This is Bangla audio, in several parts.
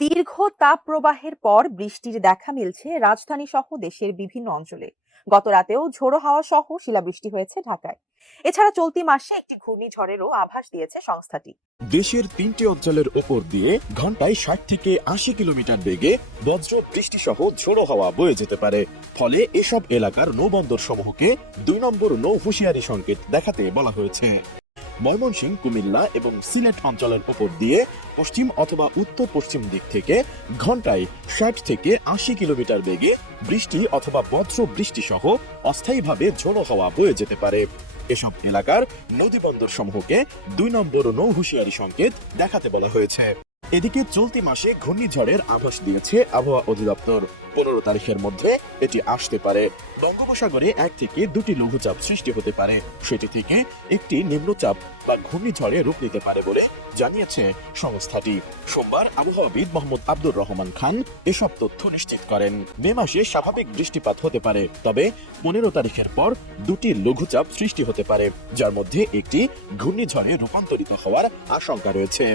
দীর্ঘ তাপপ্রবাহের পর বৃষ্টির দেখা মিলছে রাজধানী সহ দেশের বিভিন্ন অঞ্চলে। গত রাতেও ঝোড়ো হাওয়া সহ শিলাবৃষ্টি হয়েছে ঢাকায়। এছাড়া চলতি মাসে একটি ঘূর্ণিঝড়েরও আভাস দিয়েছে সংস্থাটি। দেশের ৩টি অঞ্চলের উপর দিয়ে ঘন্টায় ৬০ থেকে ৮০ কিলোমিটার বেগে বজ্র বৃষ্টি সহ ঝোড়ো হাওয়া বয়ে যেতে পারে। ফলে এসব এলাকার নৌবন্দর সমূহকে ২ নম্বর নৌ হুঁশিয়ারি সংকেত দেখাতে বলা হয়েছে। ময়মনসিংহ, কুমিল্লা এবং সিলেট অঞ্চলের উপর দিয়ে পশ্চিম অথবা উত্তর পশ্চিম দিক থেকে ঘন্টায় ৬০ থেকে ৮০ কিলোমিটার বেগে বৃষ্টি অথবা বজ্র বৃষ্টি সহ অস্থায়ীভাবে ঝোড়ো হাওয়া বয়ে যেতে পারে। এসব এলাকার নদীবন্দর সমূহকে ২ নম্বর নৌ হুঁশিয়ারি সংকেত দেখাতে বলা হয়েছে। এদিকে চলতি মাসে ঘূর্ণিঝড়ের আভাস দিয়েছে আবহাওয়া অধিদপ্তর। ১৫ তারিখের মধ্যে এটি আসতে পারে। বঙ্গোপসাগরে ১ থেকে ২টি লঘুচাপ সৃষ্টি হতে পারে, সেটি থেকে একটি নিম্নচাপ বা ঘূর্ণিঝড়ে রূপ নিতে পারে বলে জানিয়েছে সংস্থাটি। সোমবার আবহাওয়াবিদ মোহাম্মদ আব্দুর রহমান খান এসব তথ্য নিশ্চিত করেন। মে মাসে স্বাভাবিক বৃষ্টিপাত হতে পারে, তবে ১৫ তারিখের পর ২টি লঘুচাপ সৃষ্টি হতে পারে, যার মধ্যে একটি ঘূর্ণিঝড়ে রূপান্তরিত হওয়ার আশঙ্কা রয়েছে।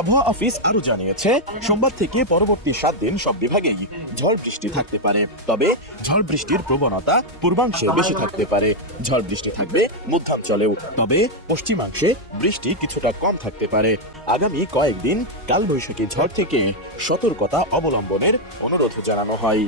আবহাওয়া অফিস আরো জানিয়েছে, সোমবার থেকে পরবর্তী ৭ দিন সব বিভাগেই ঝড় বৃষ্টি থাকতে পারে, তবে ঝড় বৃষ্টির প্রবণতা পূর্বাংশে বেশি থাকতে পারে। ঝড় বৃষ্টি থাকবে মধ্যাঞ্চলেও, তবে পশ্চিমাংশে বৃষ্টি কিছুটা কম থাকতে পারে। আগামী কয়েকদিন কালবৈশাখী ঝড় থেকে সতর্কতা অবলম্বনের অনুরোধ জানানো হয়।